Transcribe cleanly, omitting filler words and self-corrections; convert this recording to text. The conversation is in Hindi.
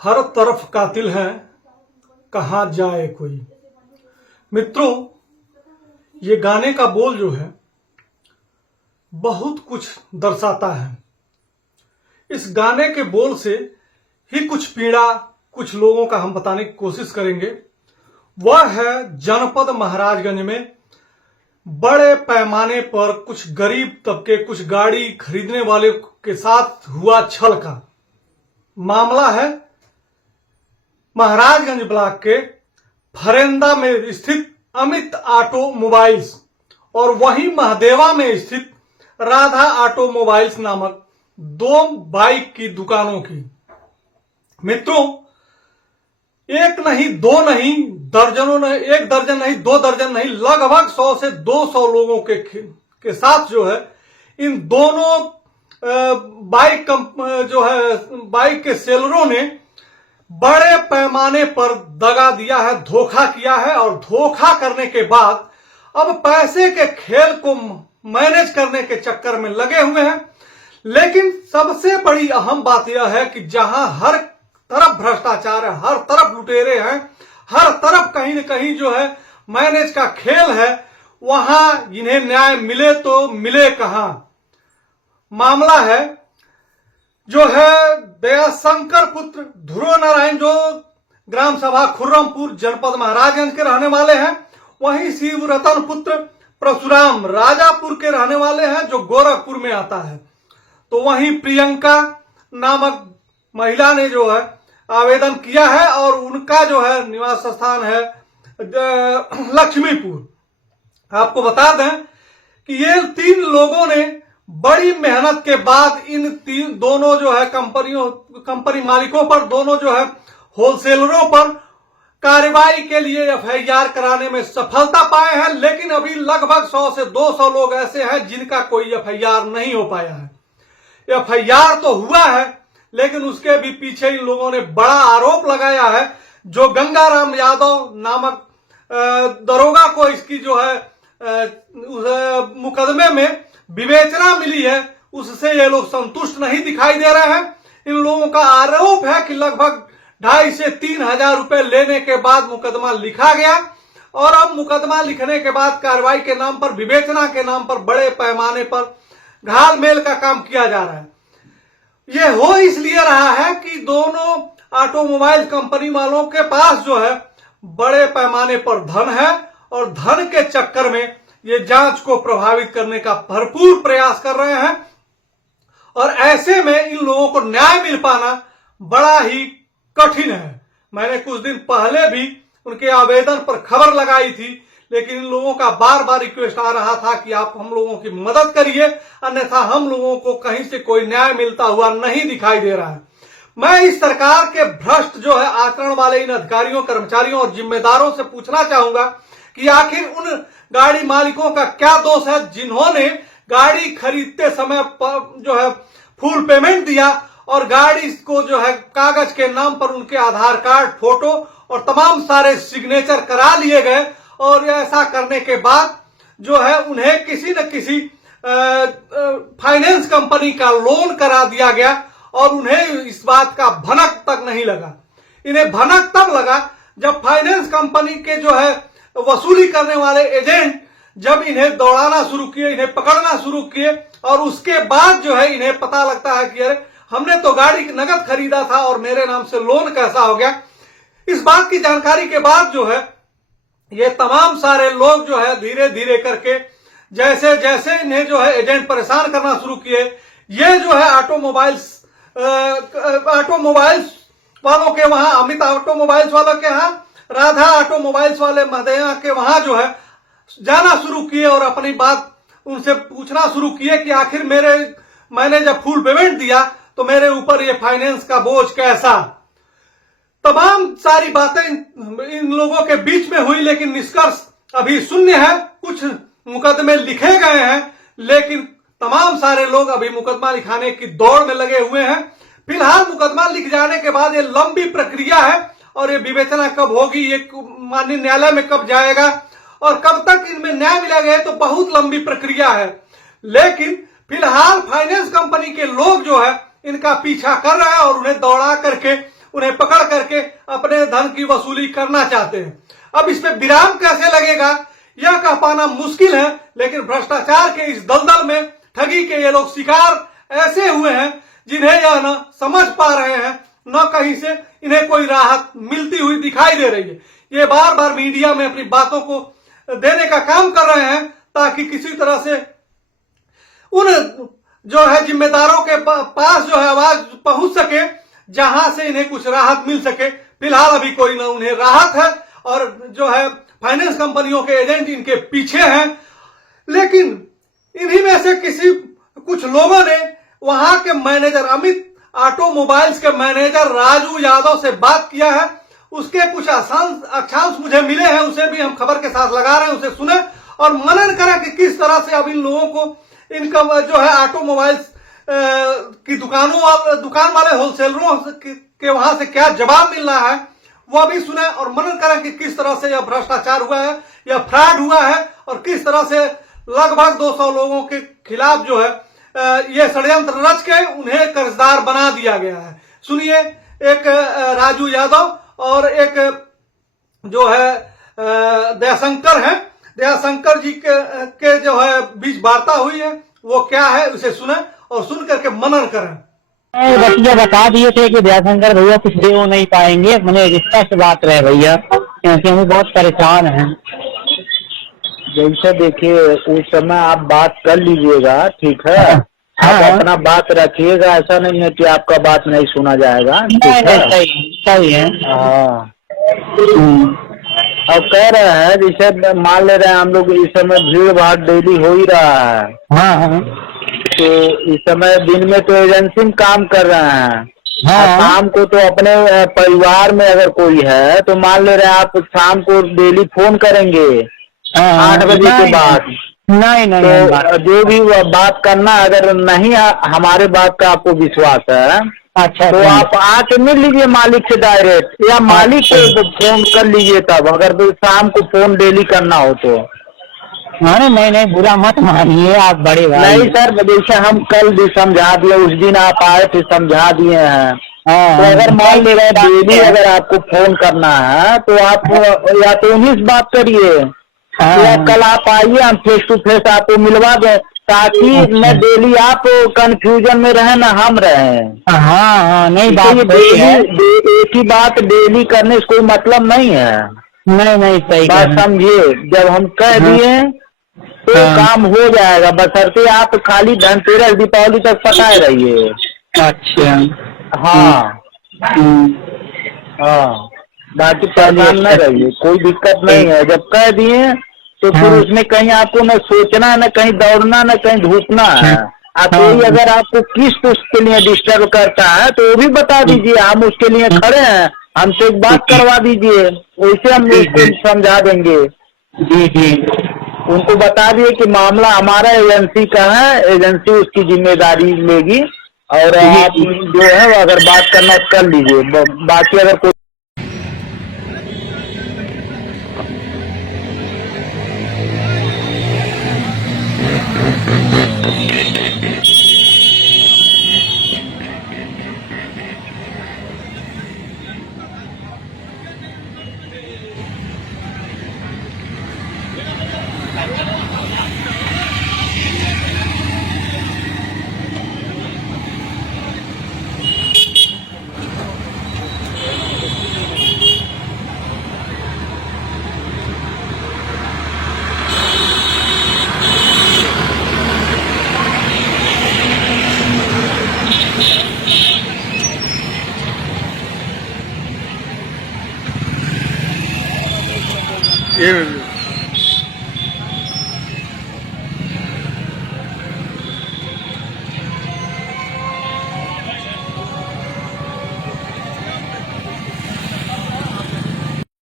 हर तरफ कातिल हैं, कहाँ जाए कोई। मित्रों, ये गाने का बोल जो है बहुत कुछ दर्शाता है। इस गाने के बोल से ही कुछ पीड़ा कुछ लोगों का हम बताने की कोशिश करेंगे। वह है जनपद महाराजगंज में बड़े पैमाने पर कुछ गरीब तबके, कुछ गाड़ी खरीदने वाले के साथ हुआ छल का मामला है। महाराजगंज ब्लॉक के फरेंदा में स्थित अमित ऑटोमोबाइल्स और वहीं महदेवा में स्थित राधा ऑटोमोबाइल्स नामक दो बाइक की दुकानों की। मित्रों, एक नहीं, दो नहीं, दर्जनों नहीं, एक दर्जन नहीं, दो दर्जन नहीं, लगभग 100 से 200 लोगों के साथ जो है इन दोनों बाइक के सेलरों ने बड़े पैमाने पर दगा दिया है, धोखा किया है। और धोखा करने के बाद अब पैसे के खेल को मैनेज करने के चक्कर में लगे हुए हैं। लेकिन सबसे बड़ी अहम बात यह है कि जहां हर तरफ भ्रष्टाचार है, हर तरफ लुटेरे हैं, हर तरफ कहीं न कहीं जो है मैनेज का खेल है, वहां इन्हें न्याय मिले तो मिले कहां। मामला है जो है दयाशंकर पुत्र ध्रुव नारायण, जो ग्राम सभा खुर्रमपुर जनपद महाराजगंज के रहने वाले हैं। वहीं शिव रतन पुत्र परशुराम राजापुर के रहने वाले हैं, जो गोरखपुर में आता है। तो वहीं प्रियंका नामक महिला ने जो है आवेदन किया है और उनका जो है निवास स्थान है लक्ष्मीपुर। आपको बता दें कि ये तीन लोगों ने बड़ी मेहनत के बाद इन दोनों जो है कंपनी मालिकों पर, दोनों जो है होलसेलरों पर कार्रवाई के लिए एफआईआर कराने में सफलता पाए हैं। लेकिन अभी लगभग 100 से 200 लोग ऐसे हैं जिनका कोई एफआईआर नहीं हो पाया है। एफआईआर तो हुआ है, लेकिन उसके भी पीछे इन लोगों ने बड़ा आरोप लगाया है। जो गंगाराम यादव नामक दरोगा को इसकी जो है मुकदमे में विवेचना मिली है, उससे ये लोग संतुष्ट नहीं दिखाई दे रहे हैं। इन लोगों का आरोप है कि लगभग 2,500 से 3,000 रुपए लेने के बाद मुकदमा लिखा गया और अब मुकदमा लिखने के बाद कार्रवाई के नाम पर, विवेचना के नाम पर बड़े पैमाने पर घालमेल का काम किया जा रहा है। ये हो इसलिए रहा है कि दोनों ऑटोमोबाइल कंपनी वालों के पास जो है बड़े पैमाने पर धन है और धन के चक्कर में ये जांच को प्रभावित करने का भरपूर प्रयास कर रहे हैं। और ऐसे में इन लोगों को न्याय मिल पाना बड़ा ही कठिन है। मैंने कुछ दिन पहले भी उनके आवेदन पर खबर लगाई थी, लेकिन इन लोगों का बार बार रिक्वेस्ट आ रहा था कि आप हम लोगों की मदद करिए, अन्यथा हम लोगों को कहीं से कोई न्याय मिलता हुआ नहीं दिखाई दे रहा है। मैं इस सरकार के भ्रष्ट जो है आचरण वाले इन अधिकारियों, कर्मचारियों और जिम्मेदारों से पूछना चाहूंगा कि आखिर उन गाड़ी मालिकों का क्या दोष है जिन्होंने गाड़ी खरीदते समय जो है फुल पेमेंट दिया और गाड़ी को जो है कागज के नाम पर उनके आधार कार्ड, फोटो और तमाम सारे सिग्नेचर करा लिए गए। और ऐसा करने के बाद जो है उन्हें किसी न किसी फाइनेंस कंपनी का लोन करा दिया गया और उन्हें इस बात का भनक तक नहीं लगा। इन्हें भनक तब लगा जब फाइनेंस कंपनी के जो है वसूली करने वाले एजेंट जब इन्हें दौड़ाना शुरू किए, इन्हें पकड़ना शुरू किए और उसके बाद जो है इन्हें पता लगता है कि अरे हमने तो गाड़ी नगद खरीदा था और मेरे नाम से लोन कैसा हो गया। इस बात की जानकारी के बाद जो है ये तमाम सारे लोग जो है धीरे धीरे करके जैसे जैसे इन्हें जो है एजेंट परेशान करना शुरू किए, ये जो है ऑटोमोबाइल्स वालों के वहां, अमित ऑटोमोबाइल्स वालों के यहाँ, राधा ऑटोमोबाइल्स वाले महदेवा के वहां जो है जाना शुरू किए और अपनी बात उनसे पूछना शुरू किए कि आखिर मैंने जब फुल पेमेंट दिया तो मेरे ऊपर ये फाइनेंस का बोझ कैसा। तमाम सारी बातें इन लोगों के बीच में हुई, लेकिन निष्कर्ष अभी शून्य है। कुछ मुकदमे लिखे गए हैं, लेकिन तमाम सारे लोग अभी मुकदमा लिखाने की दौड़ में लगे हुए हैं। फिलहाल मुकदमा लिख जाने के बाद ये लंबी प्रक्रिया है और ये विवेचना कब होगी, ये माननीय न्यायालय में कब जाएगा और कब तक इनमें न्याय मिलेगा, ये तो बहुत लंबी प्रक्रिया है। लेकिन फिलहाल फाइनेंस कंपनी के लोग जो है इनका पीछा कर रहे हैं और उन्हें दौड़ा करके उन्हें पकड़ करके अपने धन की वसूली करना चाहते हैं। अब इस पे विराम कैसे लगेगा यह कह पाना मुश्किल है, लेकिन भ्रष्टाचार के इस दलदल में ठगी के ये लोग शिकार ऐसे हुए हैं जिन्हें यह न समझ पा रहे हैं, न कहीं से इन्हें कोई राहत मिलती हुई दिखाई दे रही है। ये बार बार मीडिया में अपनी बातों को देने का काम कर रहे हैं ताकि किसी तरह से उन जो है जिम्मेदारों के पास जो है आवाज पहुंच सके, जहां से इन्हें कुछ राहत मिल सके। फिलहाल अभी कोई ना उन्हें राहत है और जो है फाइनेंस कंपनियों के एजेंट इनके पीछे हैं, लेकिन इन्हीं में से कुछ लोगों ने वहां के मैनेजर अमित ऑटोमोबाइल्स के मैनेजर राजू यादव से बात किया है। उसके कुछ अक्षांश मुझे मिले हैं, उसे भी हम खबर के साथ लगा रहे हैं, उसे सुने और मनन करें कि किस तरह से अब इन लोगों को इनका जो है ऑटोमोबाइल्स की दुकान वाले होलसेलरों के वहां से क्या जवाब मिल रहा है वो भी सुने और मनन करें कि किस तरह से यह भ्रष्टाचार हुआ है, यह फ्रॉड हुआ है और किस तरह से लगभग 200 लोगों के खिलाफ जो है ये षड्यंत्र रच के उन्हें कर्जदार बना दिया गया है। सुनिए, एक राजू यादव और एक जो है दयाशंकर है, दयाशंकर जी के जो है बीच वार्ता हुई है, वो क्या है उसे सुने और सुन करके मनन करें। भैया बता दिए थे कि दयाशंकर भैया कुछ दे वो नहीं पाएंगे, मैंने स्पष्ट बात रहे भैया, क्योंकि हम बहुत परेशान हैं। जैसे देखिए उस समय आप बात कर लीजिएगा, ठीक है। आप अपना बात रखिएगा, ऐसा नहीं है कि आपका बात नहीं सुना जाएगा, ठीक है। सही है। हाँ, अब कह रहे हैं जैसे मान ले रहे हैं हम लोग इस समय भीड़ भाड़ डेली हो ही रहा है। हाँ, तो इस समय दिन में तो एजेंसी में काम कर रहे हैं, शाम को तो अपने परिवार में अगर कोई है तो मान ले रहे हैं आप शाम को डेली फोन करेंगे 8 बजे के बाद। नहीं तो जो भी बात करना, अगर नहीं हमारे बात का आपको विश्वास है, अच्छा, तो आप आके मिल लीजिए मालिक से डायरेक्ट, या मालिक से फोन कर लीजिए तब, अगर तो शाम को फोन डेली करना हो तो। अरे नहीं, बुरा मत मानिए आप बड़े भाई। नहीं सर, जैसे हम कल भी समझा दिए, उस दिन आप आए थे समझा दिए हैं। तो अगर मान ले रहे डेली अगर आपको फोन करना है तो आप या तो उन्हीं से बात करिए, या कल आप आइए, हम फेस टू फेस आपको मिलवा दें, ताकि न डेली आप कंफ्यूजन में रहे न हम रहे। हाँ, नहीं बात एक ही बात डेली करने से कोई मतलब नहीं है। नहीं सही बात समझिए, जब हम कह दिए तो काम हो जाएगा, बशर्ते आप खाली धनतेरस दीपावली तक पकाए रहिए। अच्छा, हाँ, बाकी परेशान न रहिए, कोई दिक्कत नहीं है। जब कह दिए तो फिर उसमें कहीं आपको न सोचना, न कहीं दौड़ना, न कहीं धूपना है। आप कोई अगर आपको किस्त उसके लिए डिस्टर्ब करता है तो वो भी बता दीजिए, हम उसके लिए खड़े हैं, हमसे एक बात करवा दीजिए, वैसे हम उसको समझा देंगे। जी, उनको बता दिए कि मामला हमारा एजेंसी का है, एजेंसी उसकी जिम्मेदारी लेगी, और आप जो है अगर बात करना कर लीजिए। बाकी अगर कोई ये